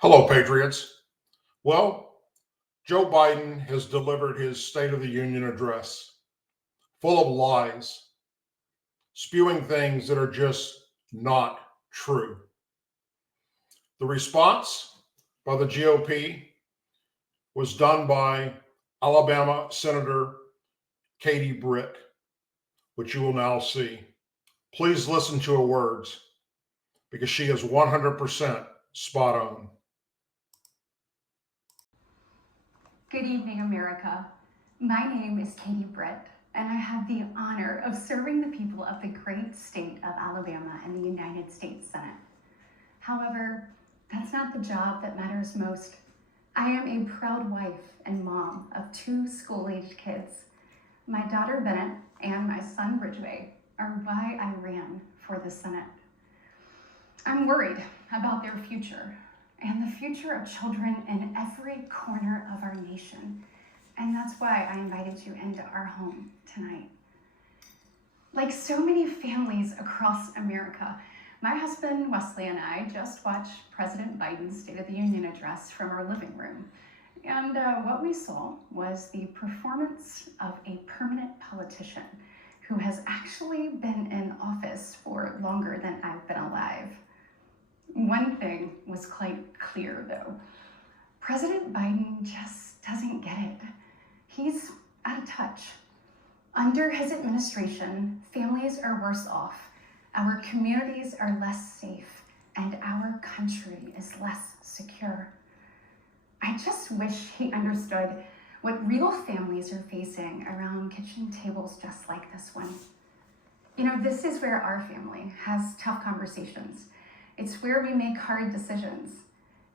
Hello, Patriots. Well, Joe Biden has delivered his State of the Union address full of lies, spewing things that are just not true. The response by the GOP was done by Alabama Senator Katie Britt, which you will now see. Please listen to her words because she is 100% spot on. Good evening, America. My name is Katie Britt, and I have the honor of serving the people of the great state of Alabama in the United States Senate. However, that's not the job that matters most. I am a proud wife and mom of two school-aged kids. My daughter Bennett and my son Ridgway are why I ran for the Senate. I'm worried about their future and the future of children in every corner of our nation. And that's why I invited you into our home tonight. Like so many families across America, my husband Wesley and I just watched President Biden's State of the Union address from our living room. And what we saw was the performance of a permanent politician who has actually been in office for longer than I've been alive. One thing was quite clear, though. President Biden just doesn't get it. He's out of touch. Under his administration, families are worse off, our communities are less safe, and our country is less secure. I just wish he understood what real families are facing around kitchen tables just like this one. You know, this is where our family has tough conversations. It's where we make hard decisions.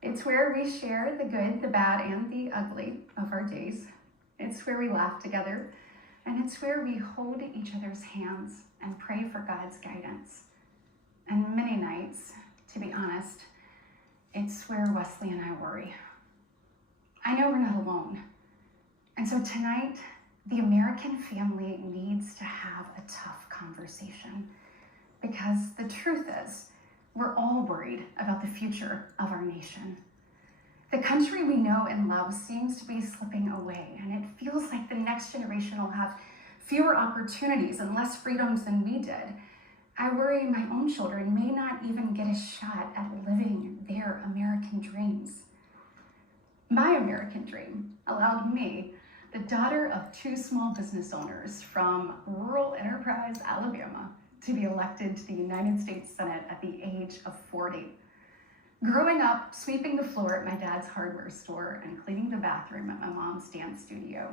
It's where we share the good, the bad, and the ugly of our days. It's where we laugh together, and it's where we hold each other's hands and pray for God's guidance. And many nights, to be honest, it's where Wesley and I worry. I know we're not alone. And so tonight, the American family needs to have a tough conversation, because the truth is, we're all worried about the future of our nation. The country we know and love seems to be slipping away, and it feels like the next generation will have fewer opportunities and less freedoms than we did. I worry my own children may not even get a shot at living their American dreams. My American dream allowed me, the daughter of two small business owners from rural Enterprise, Alabama, to be elected to the United States Senate at the age of 40. Growing up, sweeping the floor at my dad's hardware store and cleaning the bathroom at my mom's dance studio,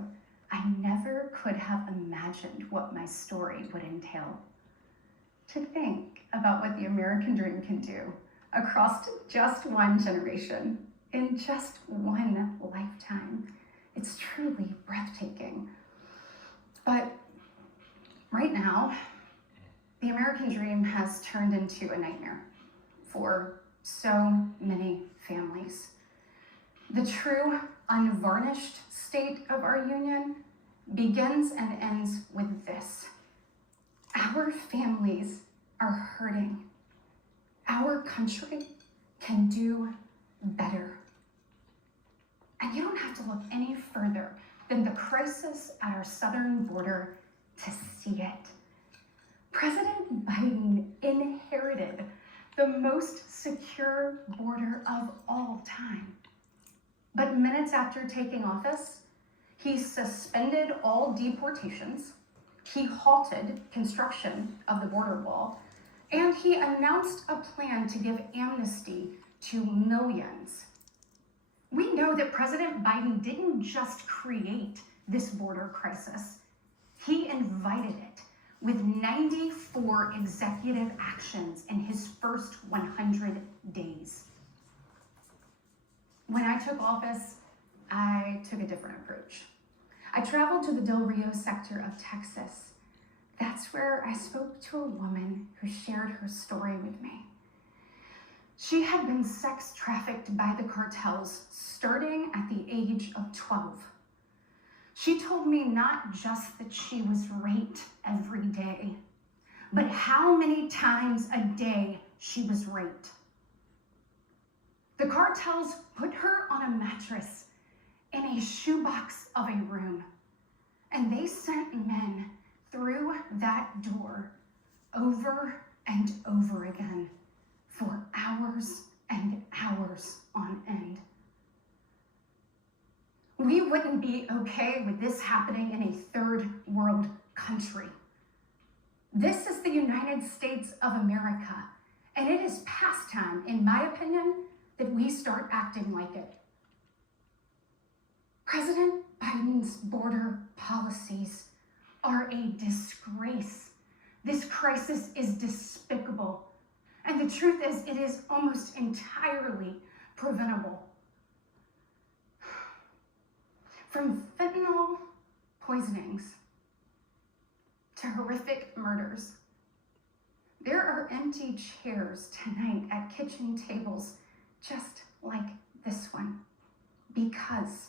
I never could have imagined what my story would entail. To think about what the American dream can do across just one generation, in just one lifetime, it's truly breathtaking. But right now, the American dream has turned into a nightmare for so many families. The true, unvarnished state of our union begins and ends with this. Our families are hurting. Our country can do better. And you don't have to look any further than the crisis at our southern border to see it. President Biden inherited the most secure border of all time. But minutes after taking office, he suspended all deportations, he halted construction of the border wall, and he announced a plan to give amnesty to millions. We know that President Biden didn't just create this border crisis, he invited it with 94 executive actions in his first 100 days. When I took office, I took a different approach. I traveled to the Del Rio sector of Texas. That's where I spoke to a woman who shared her story with me. She had been sex trafficked by the cartels starting at the age of 12. She told me not just that she was raped every day, but how many times a day she was raped. The cartels put her on a mattress in a shoebox of a room, and they sent men through that door over and over again for hours and hours on end. We wouldn't be okay with this happening in a third world country. This is the United States of America, and it is past time, in my opinion, that we start acting like it. President Biden's border policies are a disgrace. This crisis is despicable. And the truth is, it is almost entirely preventable. From fentanyl poisonings to horrific murders, there are empty chairs tonight at kitchen tables just like this one because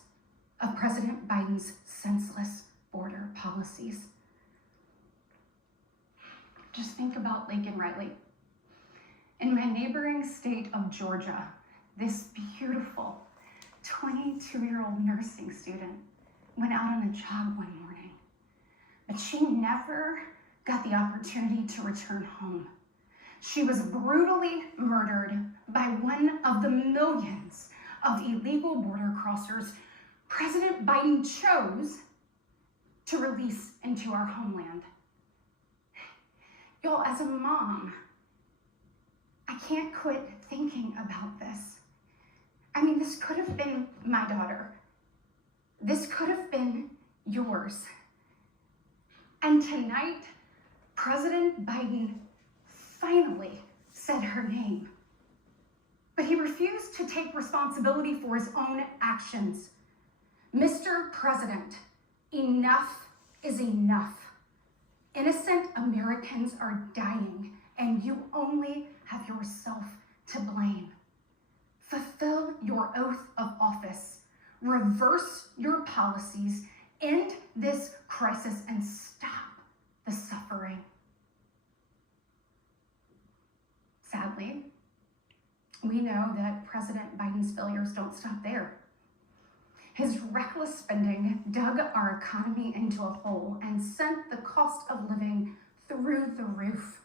of President Biden's senseless border policies. Just think about Laken Riley. In my neighboring state of Georgia, this beautiful 22-year-old nursing student went out on a jog one morning, but she never got the opportunity to return home. She was brutally murdered by one of the millions of illegal border crossers President Biden chose to release into our homeland. Y'all, as a mom, I can't quit thinking about this. I mean, this could have been my daughter. This could have been yours. And tonight, President Biden finally said her name. But he refused to take responsibility for his own actions. Mr. President, enough is enough. Innocent Americans are dying, and you only have yourself to blame. Fulfill your oath of office, reverse your policies, end this crisis, and stop the suffering. Sadly, we know that President Biden's failures don't stop there. His reckless spending dug our economy into a hole and sent the cost of living through the roof.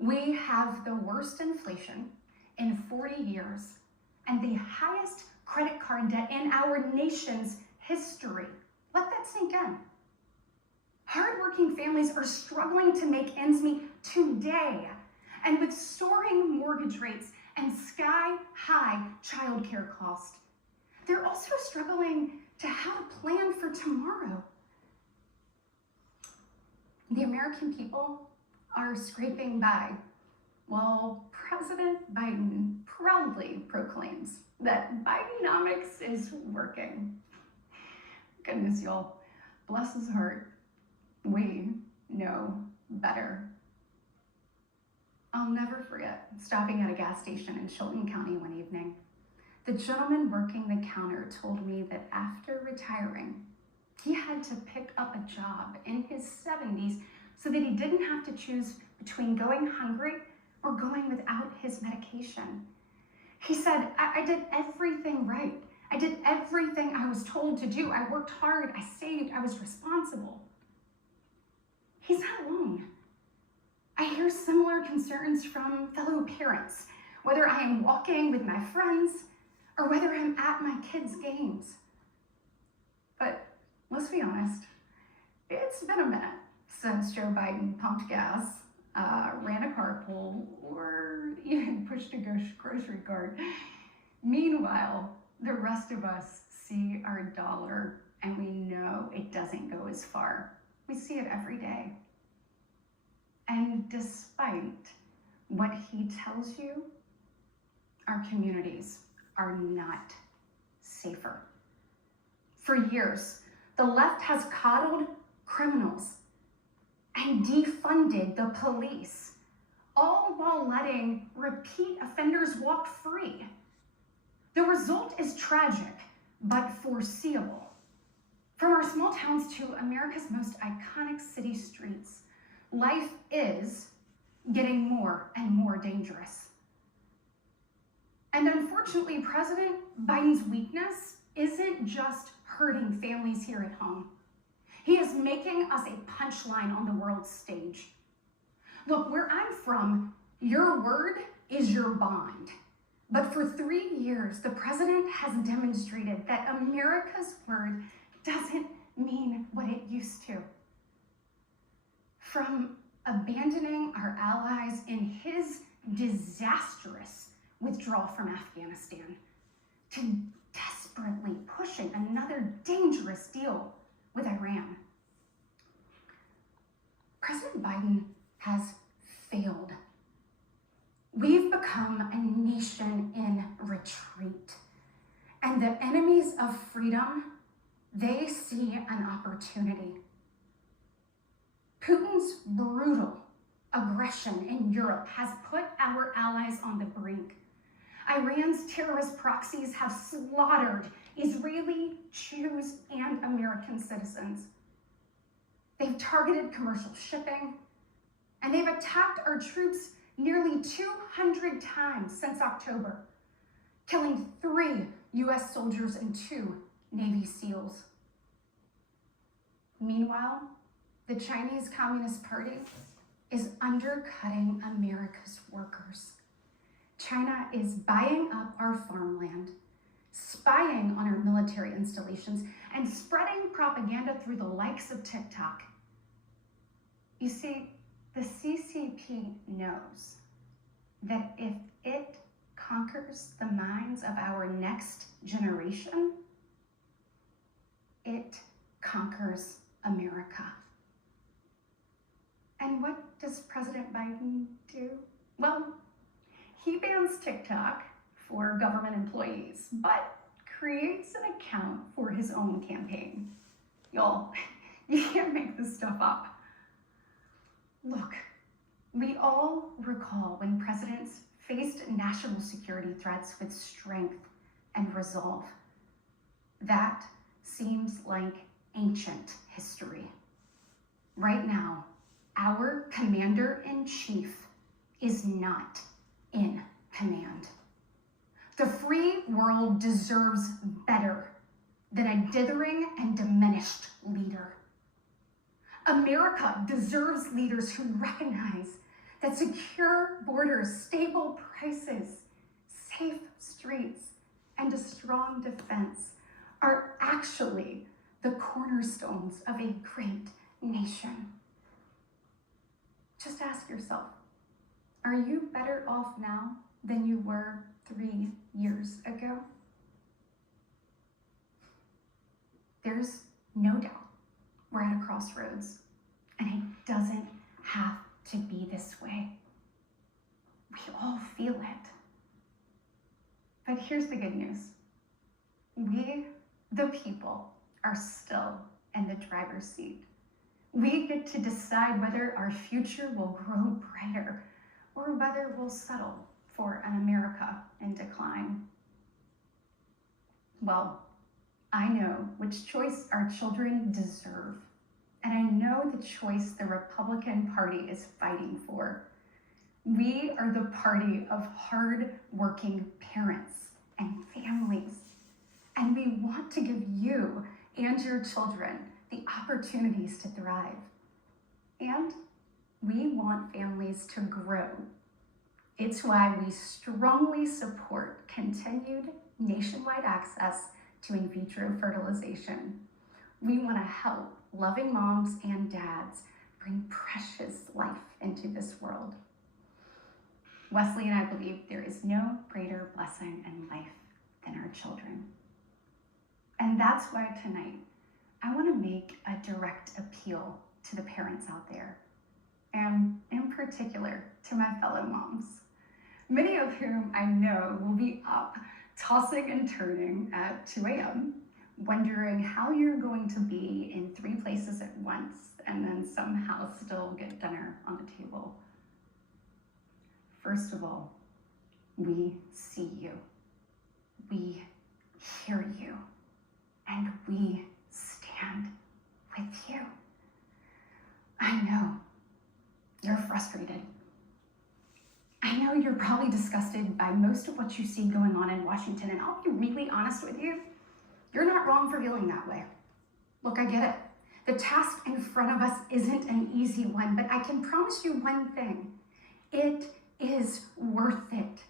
We have the worst inflation in 40 years and the highest credit card debt in our nation's history. Let that sink in. Hardworking families are struggling to make ends meet today, and with soaring mortgage rates and sky-high childcare costs, they're also struggling to have a plan for tomorrow. The American people are scraping by while President Biden proudly proclaims that Bidenomics is working. Goodness, y'all, bless his heart. We know better. I'll never forget stopping at a gas station in Chilton County one evening. The gentleman working the counter told me that after retiring, he had to pick up a job in his 70s so that he didn't have to choose between going hungry or going without his medication. He said, I did everything right. I did everything I was told to do. I worked hard, I saved, I was responsible. He's not alone. I hear similar concerns from fellow parents, whether I am walking with my friends or whether I'm at my kids' games. But let's be honest, it's been a minute since Joe Biden pumped gas, ran a carpool, or even pushed a grocery cart. Meanwhile, the rest of us see our dollar and we know it doesn't go as far. We see it every day. And despite what he tells you, our communities are not safer. For years, the left has coddled criminals and defunded the police, all while letting repeat offenders walk free. The result is tragic, but foreseeable. From our small towns to America's most iconic city streets, life is getting more and more dangerous. And unfortunately, President Biden's weakness isn't just hurting families here at home. He is making us a punchline on the world stage. Look, where I'm from, your word is your bond. But for 3 years, the president has demonstrated that America's word doesn't mean what it used to. From abandoning our allies in his disastrous withdrawal from Afghanistan to desperately pushing another dangerous deal with Iran. President Biden has failed. We've become a nation in retreat, and the enemies of freedom, they see an opportunity. Putin's brutal aggression in Europe has put our allies on the brink. Iran's terrorist proxies have slaughtered Israeli, Jews, and American citizens. They've targeted commercial shipping, and they've attacked our troops nearly 200 times since October, killing 3 US soldiers and 2 Navy SEALs. Meanwhile, the Chinese Communist Party is undercutting America's workers. China is buying up our farmland, spying on our military installations, and spreading propaganda through the likes of TikTok. You see, the CCP knows that if it conquers the minds of our next generation, it conquers America. And what does President Biden do? Well, he bans TikTok for government employees, but creates an account for his own campaign. Y'all, you can't make this stuff up. Look, we all recall when presidents faced national security threats with strength and resolve. That seems like ancient history. Right now, our commander-in-chief is not in command. The free world deserves better than a dithering and diminished leader. America deserves leaders who recognize that secure borders, stable prices, safe streets, and a strong defense are actually the cornerstones of a great nation. Just ask yourself, are you better off now than you were 3 years ago? There's no doubt we're at a crossroads, and it doesn't have to be this way. We all feel it. But here's the good news. We, the people, are still in the driver's seat. We get to decide whether our future will grow brighter or whether we'll settle for an America in decline. Well, I know which choice our children deserve, and I know the choice the Republican Party is fighting for. We are the party of hard-working parents and families, and we want to give you and your children the opportunities to thrive. And we want families to grow. It's why we strongly support continued nationwide access to in vitro fertilization. We want to help loving moms and dads bring precious life into this world. Wesley and I believe there is no greater blessing in life than our children. And that's why tonight, I want to make a direct appeal to the parents out there, and in particular to my fellow moms, many of whom I know will be up tossing and turning at 2 a.m., wondering how you're going to be in 3 places at once and then somehow still get dinner on the table. First of all, we see you, we hear you, and we stand with you. I know you're frustrated. I know you're probably disgusted by most of what you see going on in Washington, and I'll be really honest with you, you're not wrong for feeling that way. Look, I get it. The task in front of us isn't an easy one, but I can promise you one thing. It is worth it.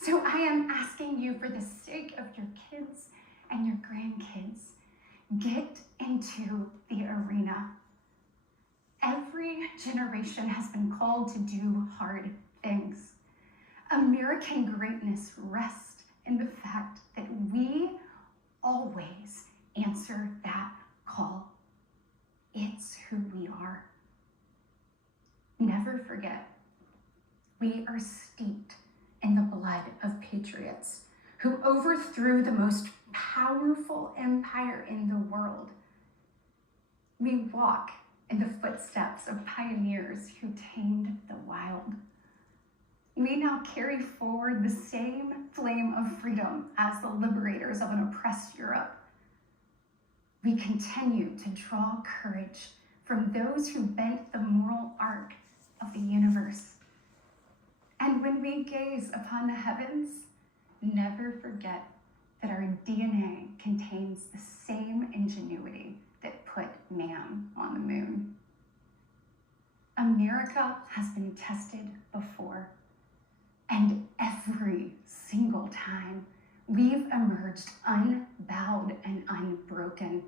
So I am asking you, for the sake of your kids and your grandkids, get into the arena. Every generation has been called to do hard things. American greatness rests in the fact that we always answer that call. It's who we are. Never forget, we are steeped in the blood of patriots who overthrew the most powerful empire in the world. We walk in the footsteps of pioneers who tamed the wild. We now carry forward the same flame of freedom as the liberators of an oppressed Europe. We continue to draw courage from those who bent the moral arc of the universe. And when we gaze upon the heavens, never forget that our DNA contains the same ingenuity that put man on the moon. America has been tested before, and every single time we've emerged unbowed and unbroken.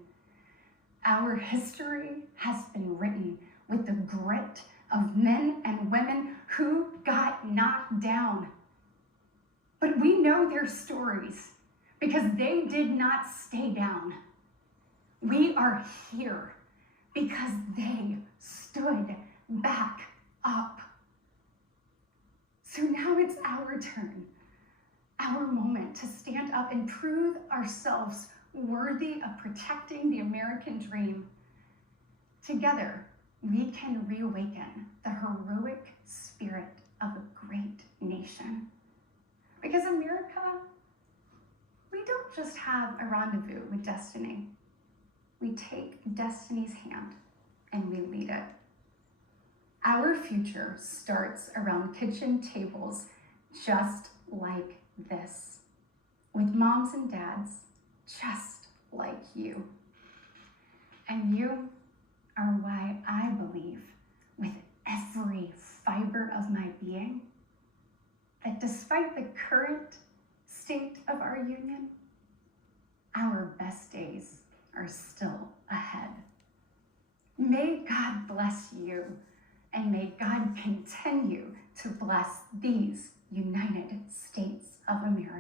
Our history has been written with the grit of men and women who got knocked down. But we know their stories because they did not stay down. We are here because they stood back up. So now it's our turn, our moment to stand up and prove ourselves worthy of protecting the American dream. Together, we can reawaken the heroic spirit of a great nation. Because America, we don't just have a rendezvous with destiny. We take destiny's hand and we lead it. Our future starts around kitchen tables just like this, with moms and dads just like you. And you are why I believe with every fiber of my being that despite the current state of our union, our best days are still ahead. May God bless you, and may God continue to bless these United States of America.